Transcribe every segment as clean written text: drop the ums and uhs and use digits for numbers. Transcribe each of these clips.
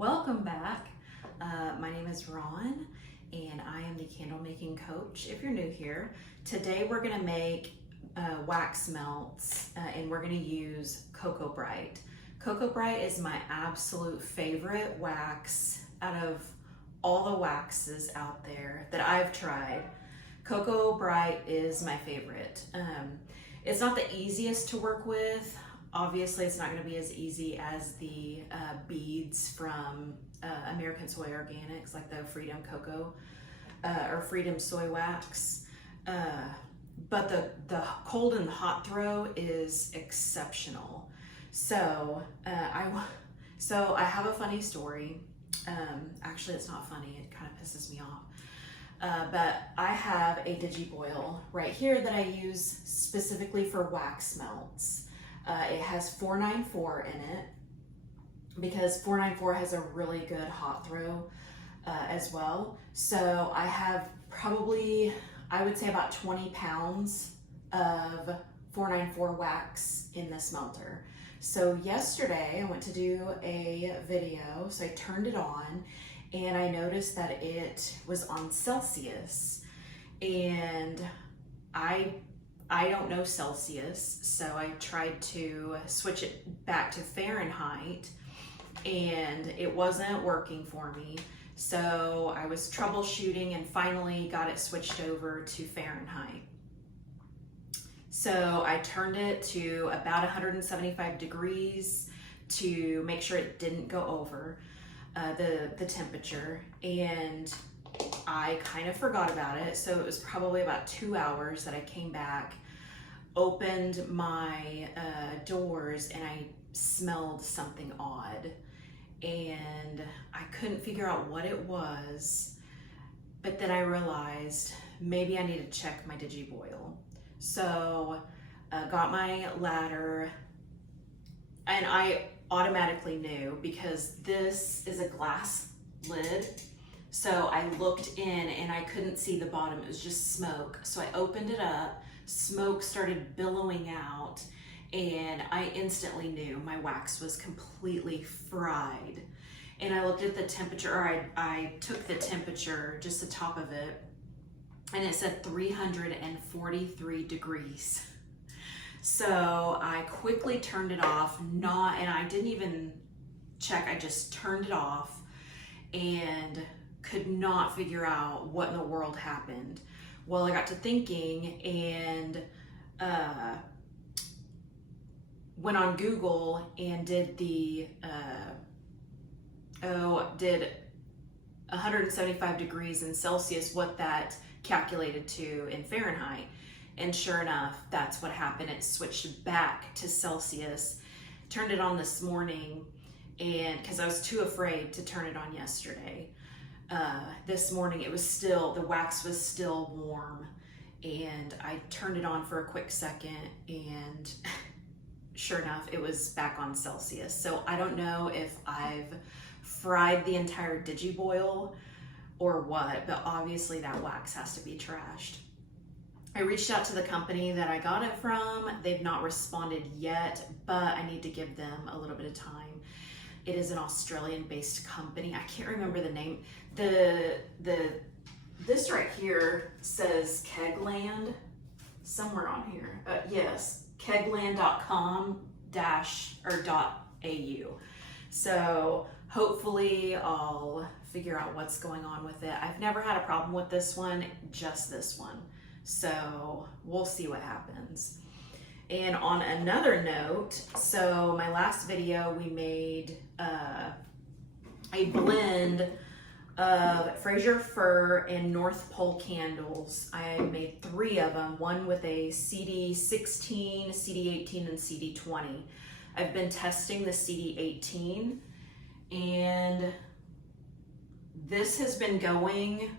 Welcome back. My name is Ron and I am the candle making coach. If you're new here, today we're going to make wax melts and we're going to use CocoBright. CocoBright is my absolute favorite wax out of all the waxes out there that I've tried. CocoBright is my favorite. It's not the easiest to work with. Obviously, it's not going to be as easy as the beads from American Soy Organics, like the Freedom Cocoa or Freedom Soy Wax. But the cold and hot throw is exceptional. So I have a funny story. Actually, it's not funny. It kind of pisses me off. But I have a Digiboil right here that I use specifically for wax melts. It has 494 in it because 494 has a really good hot throw as well. So I have probably, I would say about 20 pounds of 494 wax in this melter. So yesterday I went to do a video, so I turned it on and I noticed that it was on Celsius, and I don't know Celsius, so I tried to switch it back to Fahrenheit and it wasn't working for me. So I was troubleshooting and finally got it switched over to Fahrenheit. So I turned it to about 175 degrees to make sure it didn't go over the temperature, and I kind of forgot about it. So it was probably about 2 hours that I came back, opened my doors, and I smelled something odd. And I couldn't figure out what it was. But then I realized maybe I need to check my Digiboil. So got my ladder, and I automatically knew because this is a glass lid. So I looked in and I couldn't see the bottom, it was just smoke. So I opened it up, smoke started billowing out, and I instantly knew my wax was completely fried. And I looked at the temperature, or I took the temperature, just the top of it, and it said 343 degrees. So I quickly turned it off, and I didn't even check, I just turned it off and could not figure out what in the world happened. Well, I got to thinking and went on Google and did did 175 degrees in Celsius, what that calculated to in Fahrenheit. And sure enough, that's what happened. It switched back to Celsius. Turned it on this morning, and because I was too afraid to turn it on yesterday. This morning it was still, the wax was still warm, and I turned it on for a quick second, and sure enough, it was back on Celsius. So I don't know if I've fried the entire Digiboil or what, but obviously that wax has to be trashed. I reached out to the company that I got it from. They've not responded yet, but I need to give them a little bit of time. It is an Australian-based company. I can't remember the name. This right here says Kegland, somewhere on here. Yes, kegland.com .au. So hopefully I'll figure out what's going on with it. I've never had a problem with this one, just this one. So we'll see what happens. And on another note, so my last video, we made a blend of Fraser Fir and North Pole candles. I made 3 of them, one with a CD16, CD18, and CD20. I've been testing the CD18, and this has been going,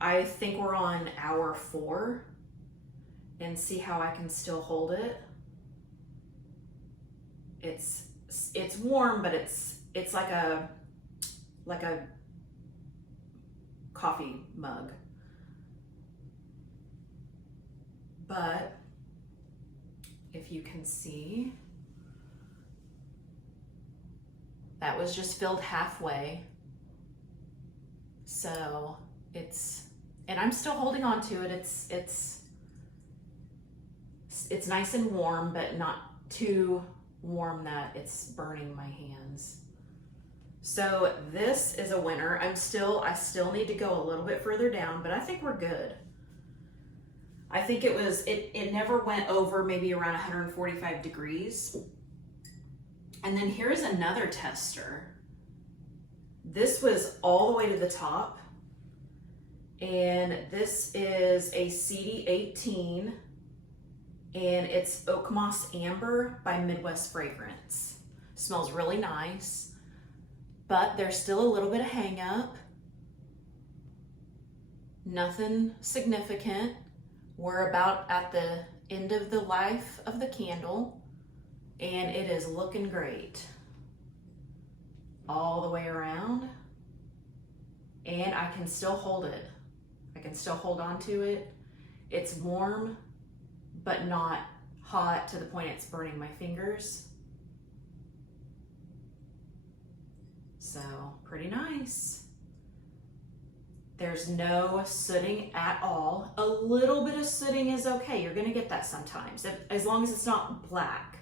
I think we're on hour 4, and see how I can still hold it. It's warm, but it's like a coffee mug. But if you can see, That was just filled halfway. So and I'm still holding on to it. It's nice and warm, but not too warm that it's burning my hands. So this is a winner. I still need to go a little bit further down, but I think we're good. I think it never went over maybe around 145 degrees. And then here's another tester. This was all the way to the top. And this is a CD18, and it's Oak Moss Amber by Midwest Fragrance. Smells really nice, but there's still a little bit of hang up. Nothing significant. We're about at the end of the life of the candle, and it is looking great all the way around, and I can still hold it. I can still hold on to it. It's warm, but not hot to the point it's burning my fingers. So pretty nice. There's no sooting at all. A little bit of sooting is okay. You're gonna get that sometimes, as long as it's not black.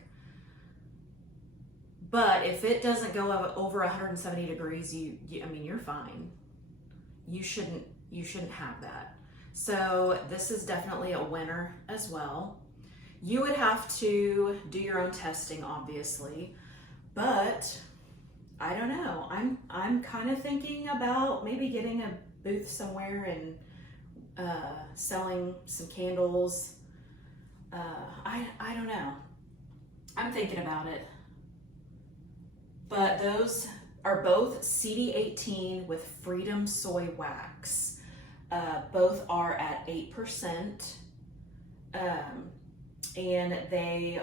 But if it doesn't go over 170 degrees, I mean, you're fine. You shouldn't have that. So this is definitely a winner as well. You would have to do your own testing, obviously, but I don't know. I'm kind of thinking about maybe getting a booth somewhere and selling some candles. I don't know. I'm thinking about it. But those are both CD18 with Freedom Soy Wax. Both are at 8%. And the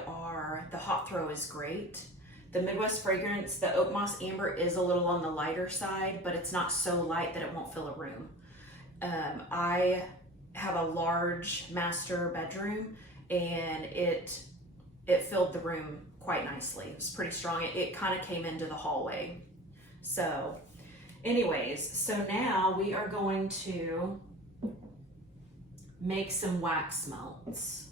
hot throw is great. The Midwest Fragrance, the Oak Moss Amber is a little on the lighter side, but it's not so light that it won't fill a room. I have a large master bedroom, and it filled the room quite nicely. It was pretty strong. It kind of came into the hallway. So anyways, so now we are going to make some wax melts.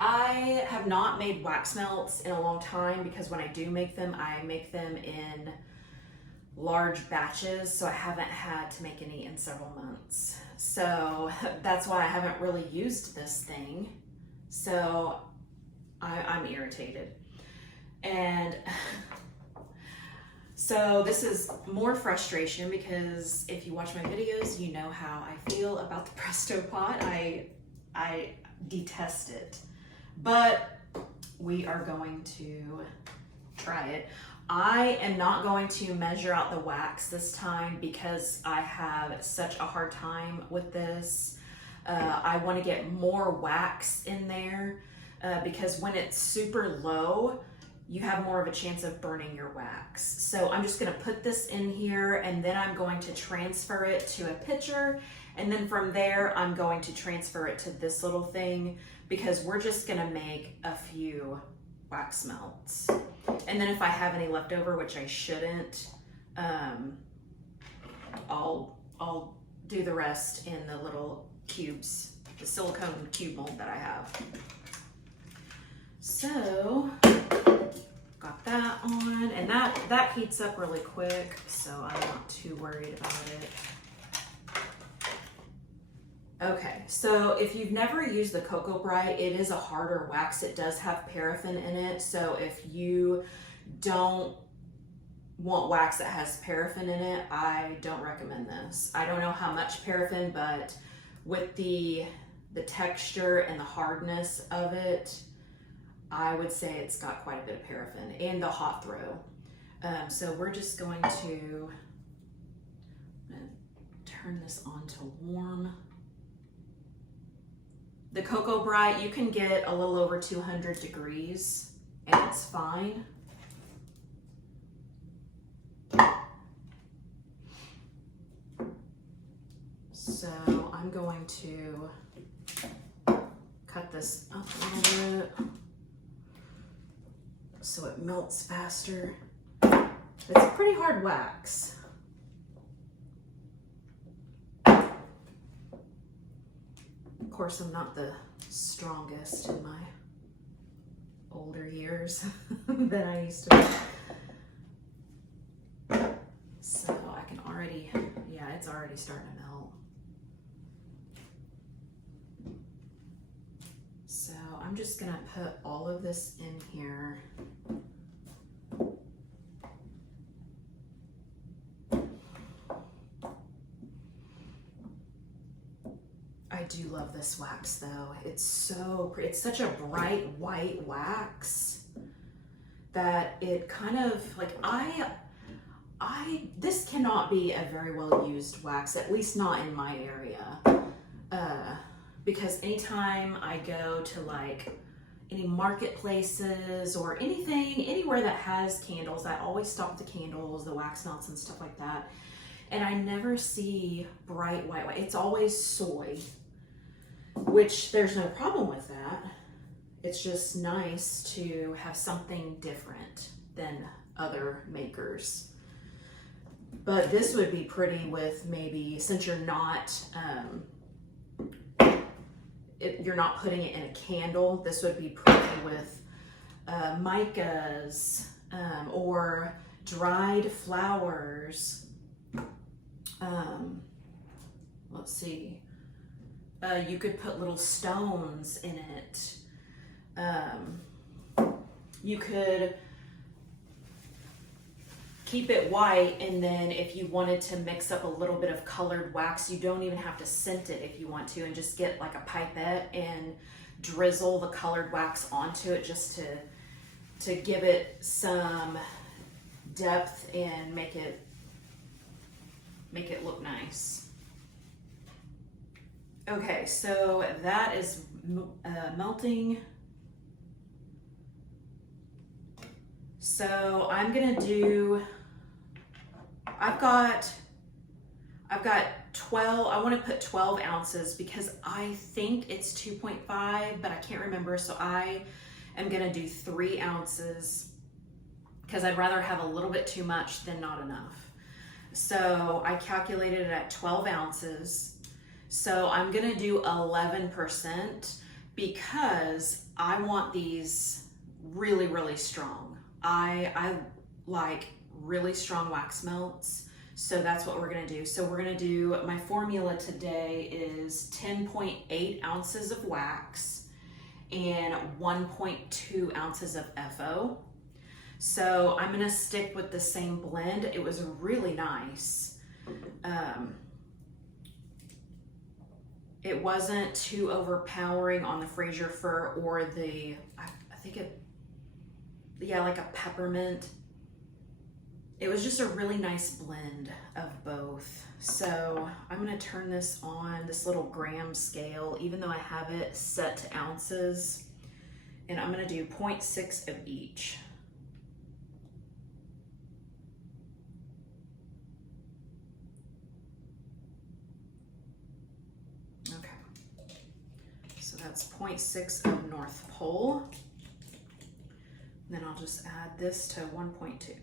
I have not made wax melts in a long time because when I do make them, I make them in large batches, so I haven't had to make any in several months. So that's why I haven't really used this thing. So I'm irritated. And so this is more frustration because if you watch my videos, you know how I feel about the Presto pot. I detest it. But we are going to try it. I am not going to measure out the wax this time because I have such a hard time with this. I want to get more wax in there because when it's super low, you have more of a chance of burning your wax. So I'm just going to put this in here, and then I'm going to transfer it to a pitcher, and then from there I'm going to transfer it to this little thing because we're just going to make a few wax melts. And then if I have any left over, which I shouldn't, I'll do the rest in the little cubes, the silicone cube mold that I have. So got that on, and that heats up really quick, so I'm not too worried about it. Okay, so if you've never used the CocoBright, it is a harder wax. It does have paraffin in it, so if you don't want wax that has paraffin in it, I don't recommend this. I don't know how much paraffin, but with the texture and the hardness of it, I would say it's got quite a bit of paraffin and the hot throw. So we're just going to turn this on to warm. The CocoBright, you can get a little over 200 degrees and it's fine. So I'm going to cut this up a little bit so it melts faster. It's a pretty hard wax. Of course, I'm not the strongest in my older years than I used to be. So I can already, yeah, it's already starting to melt. So I'm just gonna put all of this in here. I do love this wax though. It's so pretty. It's such a bright white wax that it kind of like, this cannot be a very well used wax, at least not in my area. Because anytime I go to like any marketplaces or anything, anywhere that has candles, I always stop at the candles, the wax melts and stuff like that. And I never see bright white wax. It's always soy, which there's no problem with that. It's just nice to have something different than other makers. But this would be pretty with maybe, since you're not putting it in a candle, this would be pretty with micas or dried flowers. Let's see. You could put little stones in it. You could keep it white, and then if you wanted to mix up a little bit of colored wax, you don't even have to scent it if you want to, and just get like a pipette and drizzle the colored wax onto it just to give it some depth and make it look nice. Okay, so that is melting. So I'm gonna do, I've got 12, I wanna put 12 ounces because I think it's 2.5, but I can't remember. So I am gonna do 3 ounces because I'd rather have a little bit too much than not enough. So I calculated it at 12 ounces. So I'm gonna do 11% because I want these really, really strong. I like really strong wax melts, so that's what we're gonna do. So we're gonna do, my formula today is 10.8 ounces of wax and 1.2 ounces of FO. So I'm gonna stick with the same blend. It was really nice. It wasn't too overpowering on the Fraser fir or the, I think it, yeah, like a peppermint. It was just a really nice blend of both. So I'm gonna turn this on, this little gram scale, even though I have it set to ounces, and I'm gonna do 0.6 of each. That's 0.6 of North Pole. And then I'll just add this to 1.2.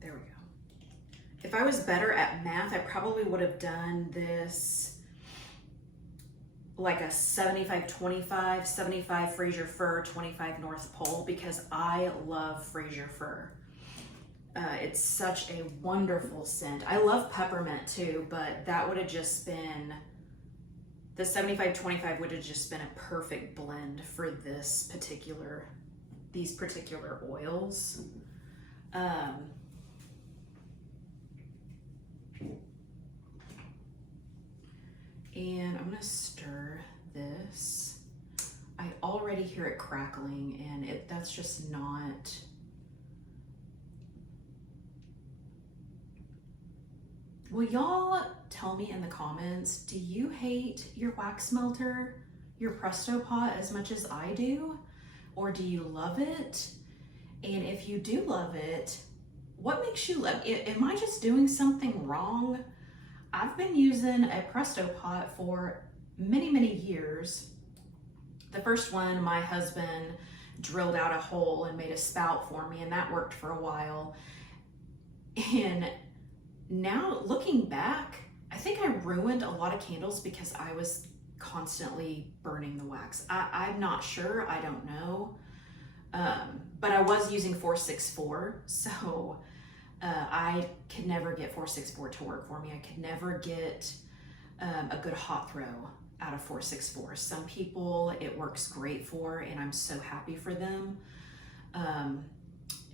There we go. If I was better at math, I probably would have done this like a 75-25, 75 Fraser fir, 25 North Pole, because I love Fraser fir. It's such a wonderful scent. I love peppermint too, but that would have just been, the 75-25 would have just been a perfect blend for these particular oils. And I'm gonna stir this. I already hear it crackling, and that's just not, will y'all tell me in the comments, do you hate your wax melter, your Presto pot as much as I do? Or do you love it? And if you do love it, what makes you love it? Am I just doing something wrong? I've been using a Presto pot for many, many years. The first one, my husband drilled out a hole and made a spout for me, and that worked for a while. And now looking back, I think I ruined a lot of candles because I was constantly burning the wax. I'm not sure, I don't know. But I was using 464, so I could never get 464 to work for me. I could never get a good hot throw out of 464. Some people it works great for, and I'm so happy for them.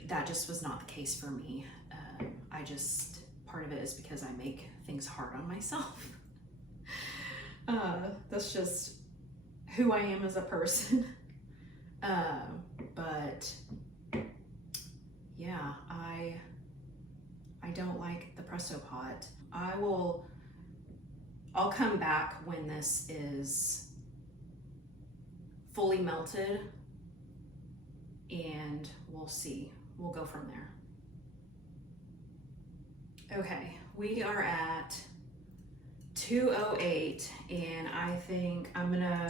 That just was not the case for me. Part of it is because I make things hard on myself. That's just who I am as a person. But yeah, I don't like the Presto pot. I'll come back when this is fully melted, and we'll see. We'll go from there. Okay, we are at 208, and I think I'm gonna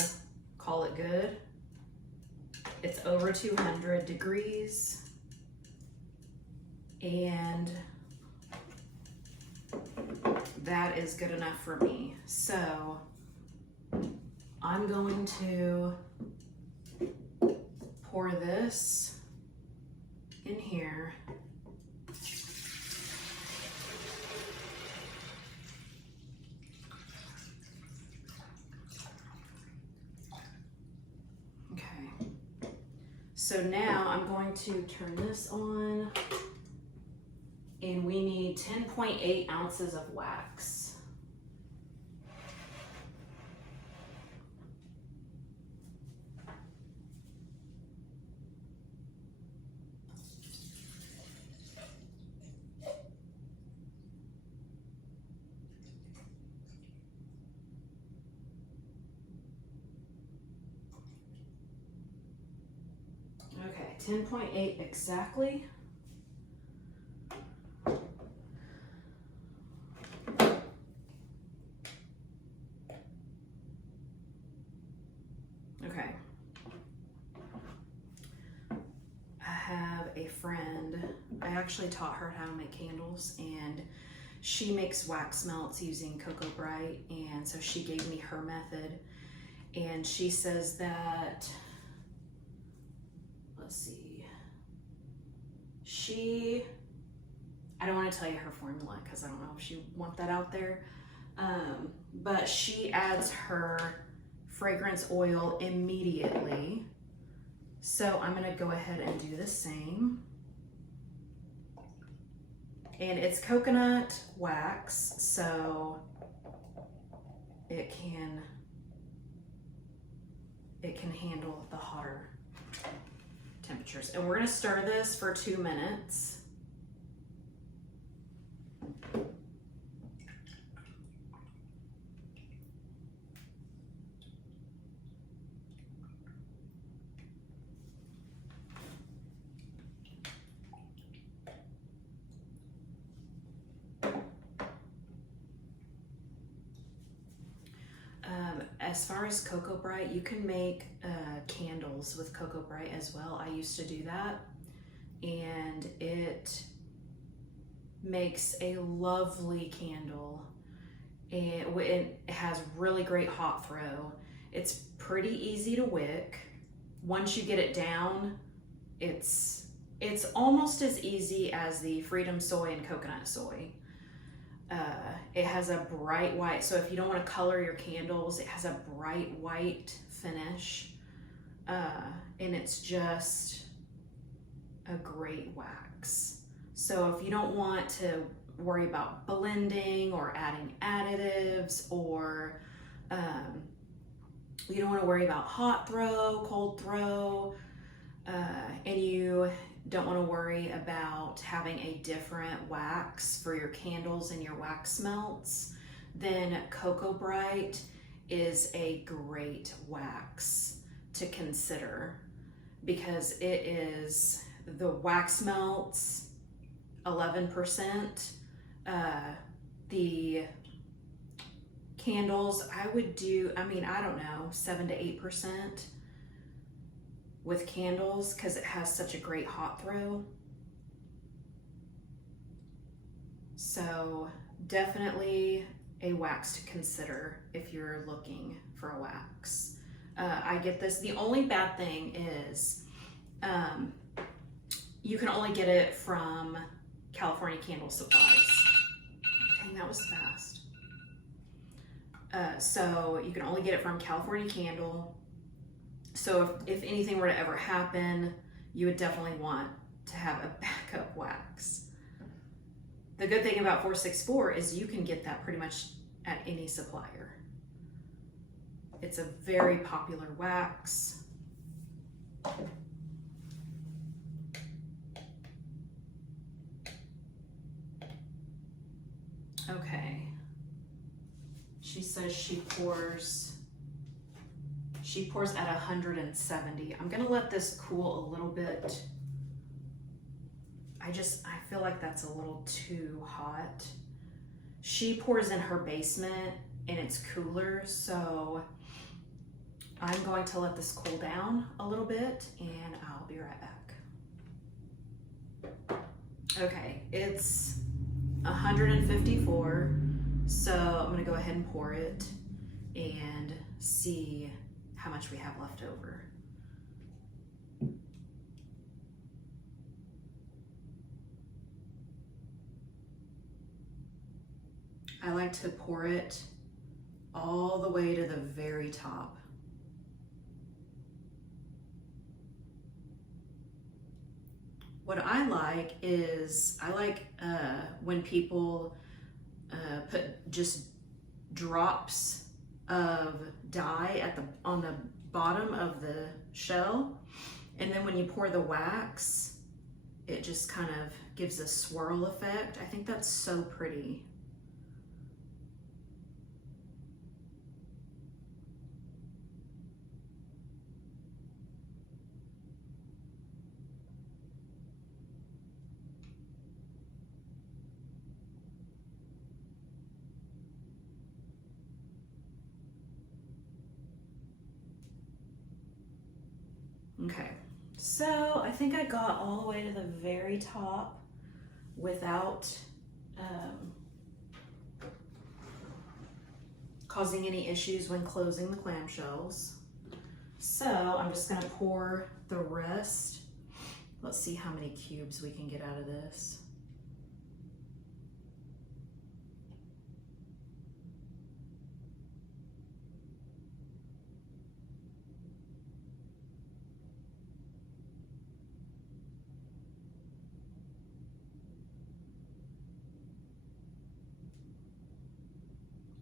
call it good. It's over 200 degrees, and that is good enough for me. So I'm going to pour this in here. So now I'm going to turn this on, and we need 10.8 ounces of wax. Okay, 10.8 exactly. Okay. I have a friend, I actually taught her how to make candles, and she makes wax melts using CocoBright, and so she gave me her method, and she says that, let's see, I don't want to tell you her formula because I don't know if you want that out there, but she adds her fragrance oil immediately. So I'm gonna go ahead and do the same. And it's coconut wax, so it can handle the hotter temperatures. And we're gonna stir this for 2 minutes. As far as CocoBright, you can make candles with CocoBright as well. I used to do that, and it makes a lovely candle. It has really great hot throw. It's pretty easy to wick. Once you get it down, it's almost as easy as the Freedom Soy and Coconut Soy. It has a bright white, so if you don't want to color your candles, it has a bright white finish, and it's just a great wax. So if you don't want to worry about blending or adding additives, or you don't want to worry about hot throw, cold throw, and you don't want to worry about having a different wax for your candles and your wax melts, then CocoBright is a great wax to consider, because it is the wax melts 11%, the candles, I would do, I mean, I don't know, 7 to 8% with candles because it has such a great hot throw. So definitely a wax to consider if you're looking for a wax. I get this. The only bad thing is you can only get it from California Candle Supplies. Dang, that was fast. So you can only get it from California Candle. So if anything were to ever happen, you would definitely want to have a backup wax. The good thing about 464 is you can get that pretty much at any supplier. It's a very popular wax. Okay. She says she pours at 170. I'm gonna let this cool a little bit. I feel like that's a little too hot. She pours in her basement and it's cooler, so I'm going to let this cool down a little bit and I'll be right back. Okay, it's 154, so I'm gonna go ahead and pour it and see how much we have left over. I like to pour it all the way to the very top. What I like is, when people put just drops of dye on the bottom of the shell, and then when you pour the wax, it just kind of gives a swirl effect. I think that's so pretty. Okay, so I think I got all the way to the very top without causing any issues when closing the clamshells. So I'm just gonna pour the rest. Let's see how many cubes we can get out of this.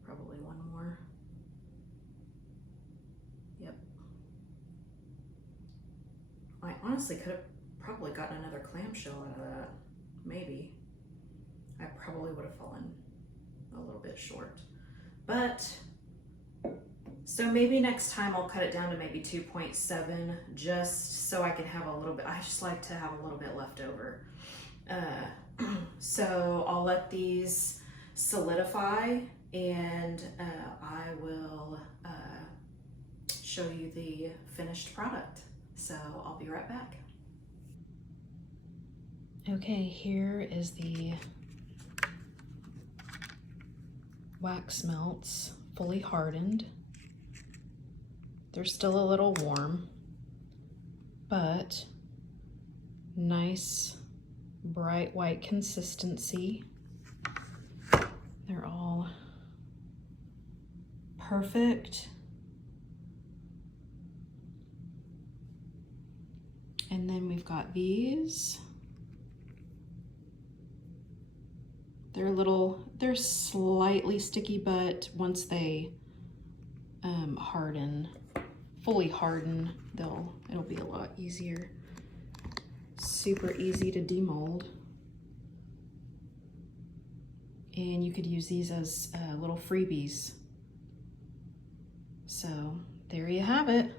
Probably one more. Yep. I honestly could have probably gotten another clamshell out of that. Maybe. I probably would have fallen a little bit short. But, so maybe next time I'll cut it down to maybe 2.7 just so I can have a little bit, I just like to have a little bit left over. So I'll let these solidify and I will show you the finished product. So I'll be right back. Okay, here is the wax melts, fully hardened. They're still a little warm, but nice bright white consistency. They're all perfect. And then we've got these. They're slightly sticky, but once they harden, fully harden, it'll be a lot easier. Super easy to demold. And you could use these as little freebies. So there you have it.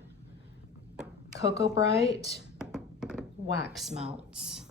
CocoBright wax melts.